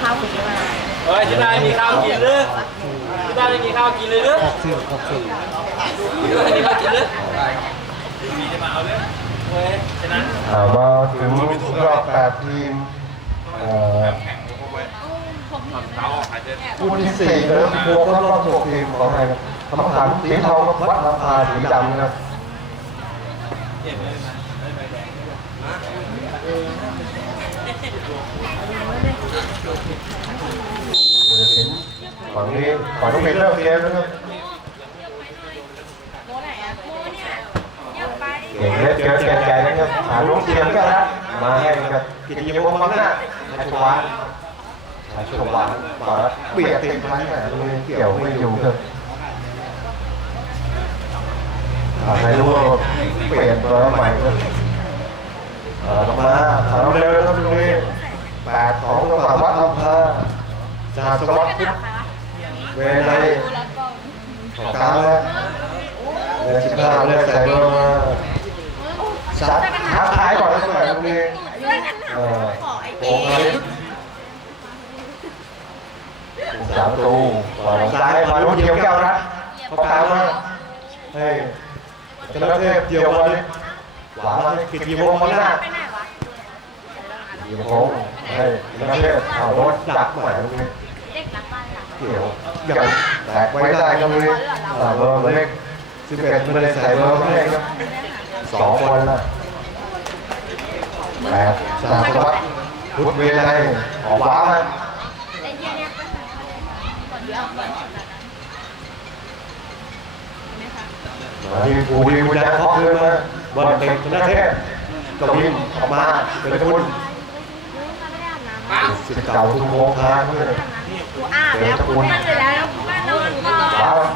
ข้าวฟรีมาเฮ้ยที่บ้านมีข้าวกินหรือที่บ้านไม่มีข้าวกินเลยหรือออกสื่อออกสื่อที่บ้านมีข้าวกินหรือมีจะมาเอาเลยเฮ้ยฉะนั้นอ่ามาถึงรอบแปดทีมเอ่อคู่ที่สี่นะครับพวกรอบหกทีมของไทยครับคำถามสีเทากับวัดลำพาสีดำนะครับ ผู้ตัดสินฝั่งนี้ฝั่งต้องเป็นเริ่มเกมนะครับโมไหนอะโมเนี่ยเยอะไปเก่งเล็ รับหาลุงเทียมก็แล้วมาตัวานชัชวานต่อแล้วเบียดติดท้ายแหมตรงนี้เกี่ยวไม่อยู่ครับอ่าใครรู้ว่าเลยนเบอาละมาทำเร็วนะครับตรงนี้แปดของจังหวัดวัดอำเภอจาสวัสดิ์พุทธเวไนของกลางแล้วเดือนสิบห้าเลือกใส่เบอร์มาสัตว์ท้าทายก่อนแล้วสมัยตรงนี้ช่วยกันเออขอไอ้โอ้ยสามตูฝั่งซ้ายมาลูกเดียวแก้วรัดเขาตามมาให้ชนะเทพเดียวมาเขวามากิตติวงศ์มาหน้าไปไหนวะเดียวโค้งให้ชนะเทพเอารถดักใหม่ตรงนี้เด็กรักบ้านหลังเกี่ยวยังแตกไว้ได้ก็มีอ่าเบอร์เล็กสิบเอ็ดไม่ได้ใส่เบอร์ไม่ได้ครับสองคนละแปดสามสวัสดิ์พุทธเวไนออกขวามาไอ้เหี้ยเวียไปไหนก่อนเดี๋ยวาก่อนก่อนนะไหมคะมาที่ภูวิวจะเคาะคืนมา บอลเต็มชนะเทพกวินออกมาเป็นคุณไม่ได้อาบน้ำอะสิทธิ์เก่าทุกโมงทางเลยกูอาบแล้วกูนั่งเลยแล้วกูมานอนก่อน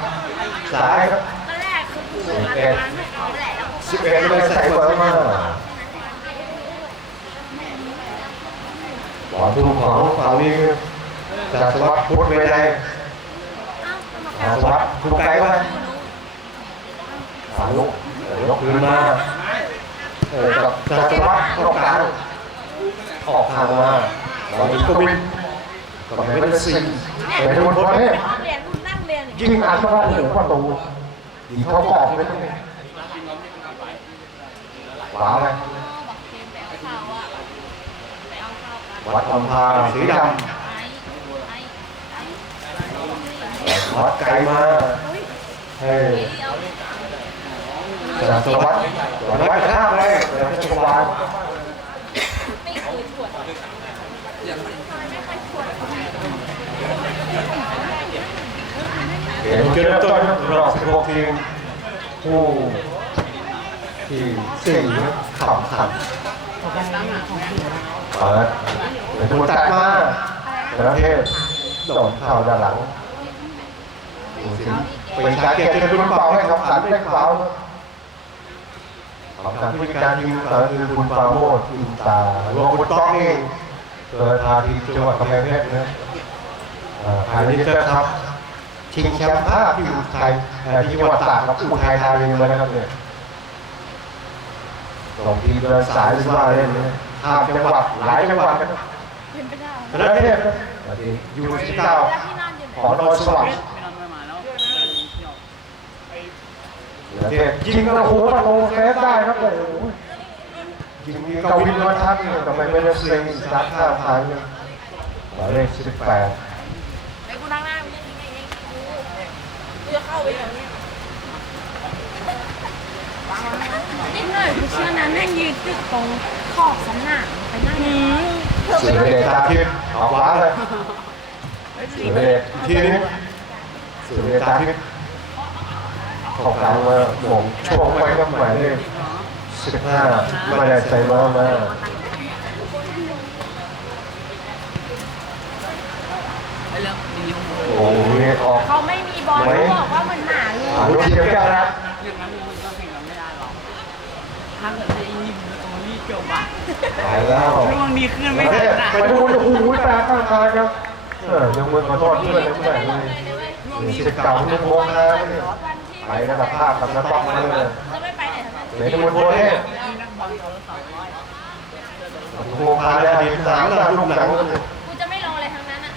ขวายครับแรกคือกูอาบน้ำให้เขาแหละแล้วกูสิบเอ็ดเลยใส่บอร์มาบอลทุ่มของฝั่งนี้จากสวัสดิ์พุทธเวไนจากสวัสดิ์ทุกไกลมาฝั่งลุก ยกคืนมาเออกับจากสวัสดิ์ตรงกลางออกทางมาบอลกวินก็ไม่ได้สิงเป็นคนคนเรียนกูนั่งเรียนยิงอัดเข้าไปถึงประตูยิงเข้ากรอบเลยตรงนี้ขวาไปวัดลำพาสีดำวัดไกลมาเฮ้ นามสวัสดิ์สวัสดิ์ข้ามเลยจักรวาลเกมเกมเริ่มต้นรอบ16ทีมผู้ที่สี่ขับขันเปิดเป็นตัวตัดมาประเทศโดนเข่าด้านหลังเป็นการเก็บเป็นคุณเปาให้ขับขันได้เปาขับ ขันผู้จัดการทีมก็คือคุณปราโมทอินตาหลวงคุณต้องเองเกิดพาทีมจังหวัดกำแพงเพชรนะอ่าภายในนี้ครับชิงแชมป์ภาพที่อุทัยเอ่อที่จังหวัดตากกับอุทัยธานีมานะครับเนี่ยส่งทีมเดินสายหรือว่าเล่นเนี่ยข้ามจังหวัดหลายจังหวัดนะครับเป็นไปได้ประเทศนะครับยูสิบเก้าแล้วที่นอนอยู่ขอนอนสว่างประ เทศยิงกระหูประตูเซฟได้ครับโอ้โหยิงกวินวัฒน์เนี่ยทำไมไม่ได้เซ็งสตาร์ทข้ามทางเนี่ยหมายเลขสิบแปดไอ้กูนั่งหน้ามึงยังไงเองกูกูจะเข้าไปอย่างนี้นิดหน่อยกูเชื่อนะแม่งยืนตึกตรงขอบสนามไปนั่งเธอสุไปดนั่งเดชตาทิพย์ออกขวาเลยสุดเดชอีกทีนึงสุดเดชตาทิพย์ ออกกลางมาผมช่วงไว้ก็หมายเลขสิบห้าไม่ได้ใส่มามาโอ้โหนี่ออกเขาไม่มีบอลเขาบอกว่ามันหนาเลยหาลูกเดียวแก้วนะถ้าเกิดไอ้นี่ประตูนี่จบอะตายแล้วช่วงนี้ขึ้นปไม่ระเททัศนอะไปดูโอ้โหแปลกข้างทางครับเออยังมือขอโทษเพื่อนเลยเพื่อนเลยสิบเก่าทุกโมงนะ ไประดับภาพกับนักป้องมาเลยเหนทั้งวันโพเนี่ยโคมาได้ดีสามระดับลูกหนังกูจะไม่ลงอะไรทั้งนั้นอะ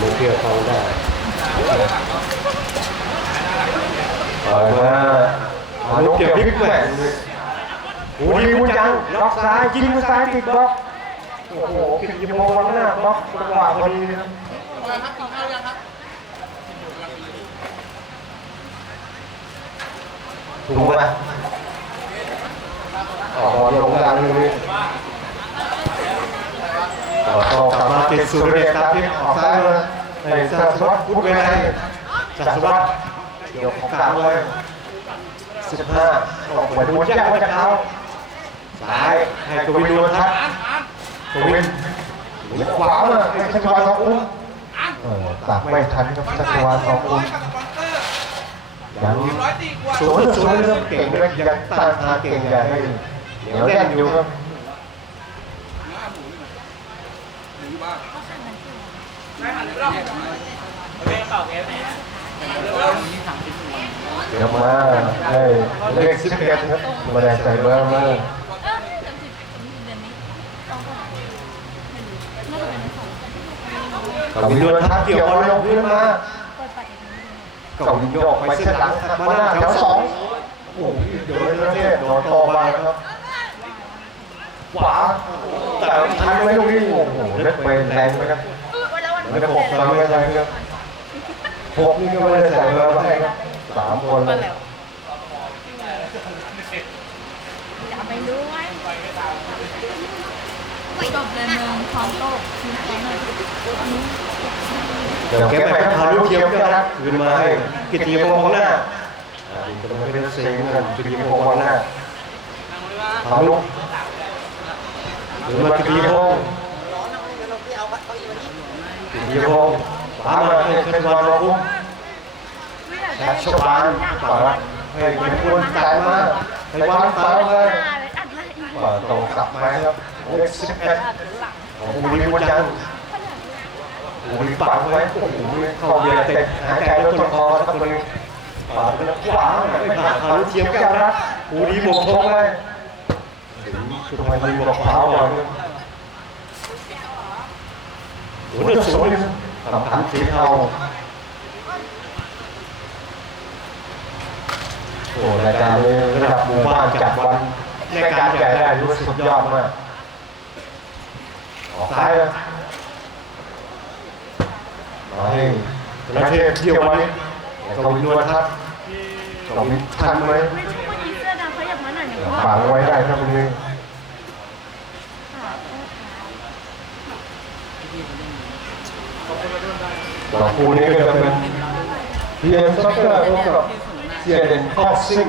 มือเที่ยวเขาได้ไปนะลูกเกี่ยวพิกแม่ ม่งโอ้ดีวุ้นจังล็อกซ้ายยิงซ้ายติดบล็อกโอ้โหกินยิงมองหน้าบล็อกจังหวะพอดีนะครับถูกไหมอ๋อลงกลางเลย ต่อต่อกลับมาติดสุดเรียกตามที่ออกซ้ายเลยในสัสวัตพุทธเวไนสัสวัตเกี่ยวของกลางเลยสิบห้าออกไปดูแยกมาจากเขา ซ้ายให้กวินดูทัศน์กวินขวามาให้ชัชวานทองอุ้มเออตักไม่ทันครับชัชวานทองอุ้มยังสวนสวนเรื่องเก่งเลยยังต้านทานเก่งใหญ่ให้เหนียวแน่นอยู่ครับเดี๋ยวมาให้เลขสิบเอ็ดครับมาแดงใส่เบอร์มาเออเดือนสิบเดือนนี้ต้องเท่าไหร่ไม่รู้น่าจะเป็นในสอง กับวินโดนทักเกี่ยวบอลลงพื้นมาเปิดปัดอีกนิดนึงกับวินโยกไปเส้นหลังมาหน้าแถวสองโอ้โหโดนประเทศโดนต่อมาครับขวาแต่ทันไหมลูกนี้โอ้โหเล็กไปแรงไหมครับไม่ได้หกตามไม่ได้ครับหกนี่ก็ไม่ได้ใส่เบอร์มาให้ครับสามคนเลยาไปด้วย จบเลยมึงพร้อมโต๊ะทีมพร้อมเลยเดี๋ยวเก็บไปครับพาลูกเขียวก็รับคืนมาให้กิตติพงษ์หน้าอ่าจะมาเป็นเสียงกันกิตติพงษ์หน้าพาลูกคืนมากิตติพงษ์กิตติพงษ์พามาให้ชัชวานมาอุ้มชัชวานปาให้เป็นคนจ่ายมาให้วานเต้าเลยอัดเลยเปิดตรงกลับมาครับ เลขสิบเอ็ดของคุณลิวันจันทร์โอ้โหปังไว้โอ้โหเข้าเยอะเตะหายใจแล้วต้นคอครับคนนี้ปาดไปแล้วขวางไม่ผ่านเขาเทียมก้วรัดโอ้ดีบวกทงเลยคือทำไมดีบวกขาบ่อยเนี่ยโอ้โหสวยเลยสำคัญสีเทาโอ้รายการนี้ระดับหมู่บ้านจัดวันในการใหญ่ได้รู้สึกยอดมาก ออกซ้ายเลยมาให้ประเทศเที่ยวไว้แล้วก็วินวทัศน์ก็มีทันไหมไม่รู้ว่ายีเสื้อดำเขาอยากมาหน่อยเนี่ยฝังไว้ได้ครับคุณนี่ต่อคู่นี้ก็จะเป็นเพียนซักเกอร์พบกับเสียเด่นข้อซิ่ง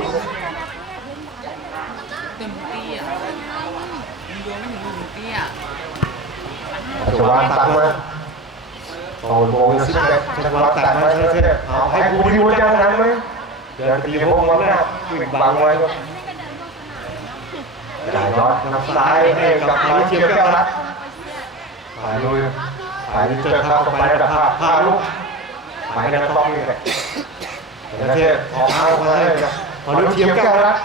เต็มเตี้ยมีโยไม่ถึงหนึ่งเตี้ย จะวางตังมาโอ้โหสิบเอ็ดจะวางตังมาเท่ๆเอาให้กูดีวันจันทร์นั้นไหมเดี๋ยวตีพวกมันหน้าวิ่งบังไว้จ่ายยอดนำซ้ายให้กับพาลุเทียมแก้วรัดพาลุยพาลุเจอเข้ากับไประดับห้าพาลุหมายในต้องนี่แหละประเทศออกมามาให้กับพาลุเทียมแก้วรัด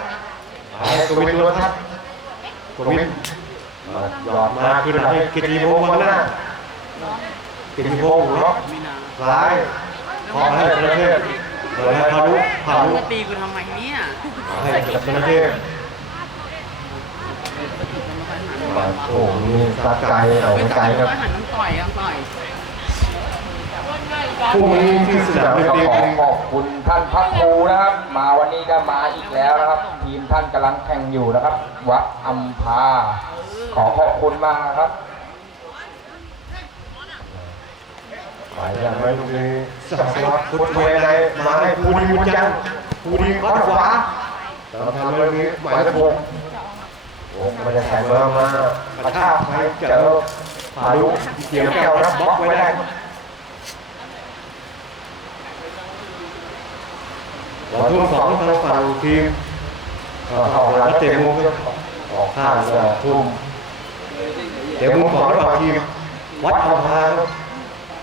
ให้กวินดวทัศน์กวิน หยอดมาคือให้กิติพงศ์มาหน้ากิติพงศ์ล็อกไม่นานซ้ายขอให้ประเทศเปิดให้พาลุพามึลุงจะตีกูทำไมเนี่ยให้กับประเทศมาโอ้โหนี่สักไกลเอาไม่ไกลครับหันน้ำต่อยอะต่อย พรุ่งนี้ที่สนามก็เด็กขอขอบคุณท่านพักครูนะครับ มาวันนี้ก็มาอีกแล้วนะครับ ทีมท่านกำลังแข่งอยู่นะครับ วัดอัมพา ขอขอบคุณมากนะครับหมายอย่างไรตรงนี้สักวัดพุทธเวไนมาให้ภูดีบุญยังภูดีวัดขวาเราทำเรื่องนี้หมายถึงวงวงมันจะใส่เบอร์มาประชาไทยเจอพาลุเทียมแก้วรับบล็อกไว้ได้ ครับเราทุ่มสองทางฝั่งทีมเอ่อออกหลังเตะมุมครับออกข้างเอ่อทุ่มเตะมุมของระหว่างทีมวัดอัมพาครับ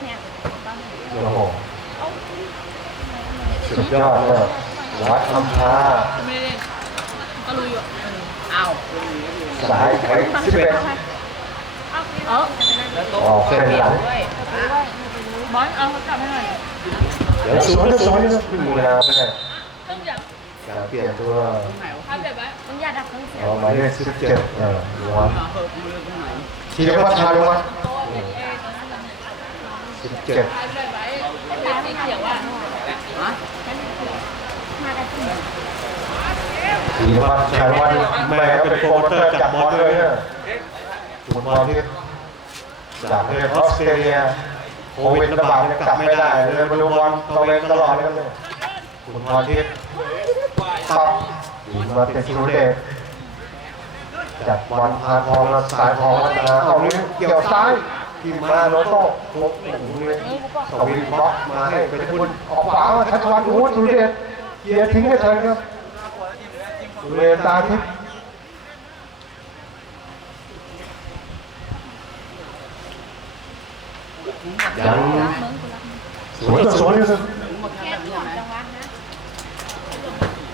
เนี่ยโอ้โหสุดยอดเลยวัดอัมพาไม่ได้ก็รู้อยู่อ้าวสสายไปสิบเอ็ดเออออกเส้นหลังบอลเอาเขากลับให้หน่อยเดี๋ยวสวนก็สวนนะพี่มูนาไม่ได้ ต้องอย่างการเปลี่ยนตัวทำแบบว่าต้องอย่าดับเครื่องเสียงเอาหมายเลขสิบเจ็ดเออล้วนทีเดียวว่าชาลวัฒน์สิบเจ็ดเป็นสีเขียวอะทีเดียวว่าชาลวัฒน์แม่ก็เป็นโปรโมเตอร์จับบอลเลยเนี่ยคุณบอลที่จากประเทศออสเตรเลียโควิดระบาดยังกลับไม่ได้เลยมาดูบอลตะเวนตลอดเลย ครับเนี่ยคุณบอลที่ปั๊บยิงมาเป็นสุเดชจับบอลพาทองแล้วสายทองวัฒนาเอานิ้เกี่ยวซ้ายทีมมาโนโต้โอ้โหเลยสวิงบล็อกมาให้เป็นคุณออกขวาชัชวัน์โอ้โหสุเดชเกียร์ทิ้งให้เธอครับสุเดชตาทิพย์ยังสวนต่อสวนอยู่สิ แค่ถอนจังหวะนะ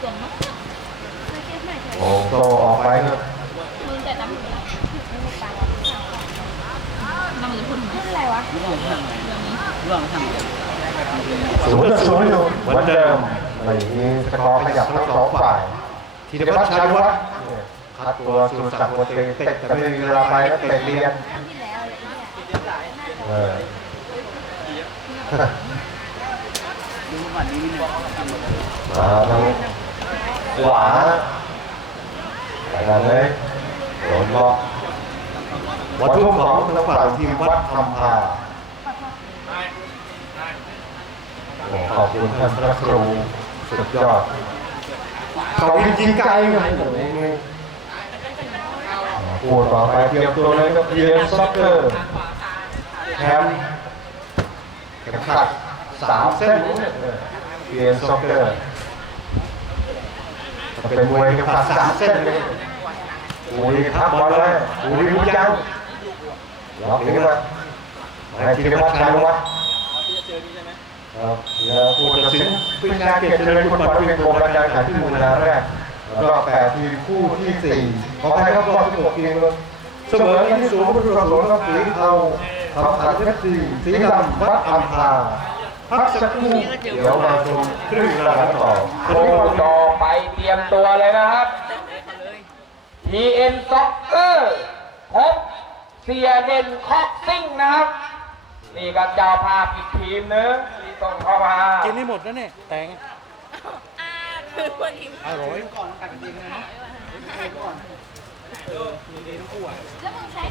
สวมมั้งไม่แค่ไหนเถ โอ้ อะ โตออกไปครับ มึงแต่น้ำมือละไม่มีตังค์น้ำมือพุ่นไหมอะไร วะเรื่องทำสวนต่อสวนอยู่เหมือนเดิมไม่มีสกอร์ขยับทั้งสองฝ่ายทีเดียวพัชชัยวัฒน์คัดตัวสุรศักดิ์โมเตเตะแต่ไม่มีเวลาไปแล้วเตะเรียนเออมาทางขวาไปกันเลยโดนบล็อกวัดทุ่มของทางฝั่งทีมวัดอัมพาโอ้ ขอบคุณท่านพระครูสุดยอดเขายิงยิงไกลครับพูดต่อไปเตรียมตัวเลยครับเรียนซ็อกเกอร์แฮมเข็มขัดสามเส้นเรียนซ็อกเกอร์เป็นมวยเข็มขัดสามเส้นเลยอุ้ยทับบอลเลยอุ้ยรู้ยังล็อกนี้มาให้ธีรวัฒน์ชานุวัฒน์ครับ แล้วผู้ตัดสินปิชาเกียรติเจริญคุณปฐมเป็นกรมราชการที่มูลนาแรกรอบแปดทีมคู่ที่สี่ขออภัยครับรอบที่หกทีมเสมอที่สูงพุทธศาสนาสีเทาทำขันเอฟซีสีดำวัดอัมพาพักสักครู่เดี๋ยวมาชมครึ่งหลังต่อโคู่ต่อไปเตรียมตัวเลยนะครับ TN Soccer พบเสียเด่นคอกซิ่งนะครับ นี่ก็เจ้าภาพอีกทีมนึง ส่งเข้ามากินให้หมดแล้วเนี่ยแตงอ่าคือคนอิ่มอร่อยก่อนกัดจริงนะแล้วมึงใช้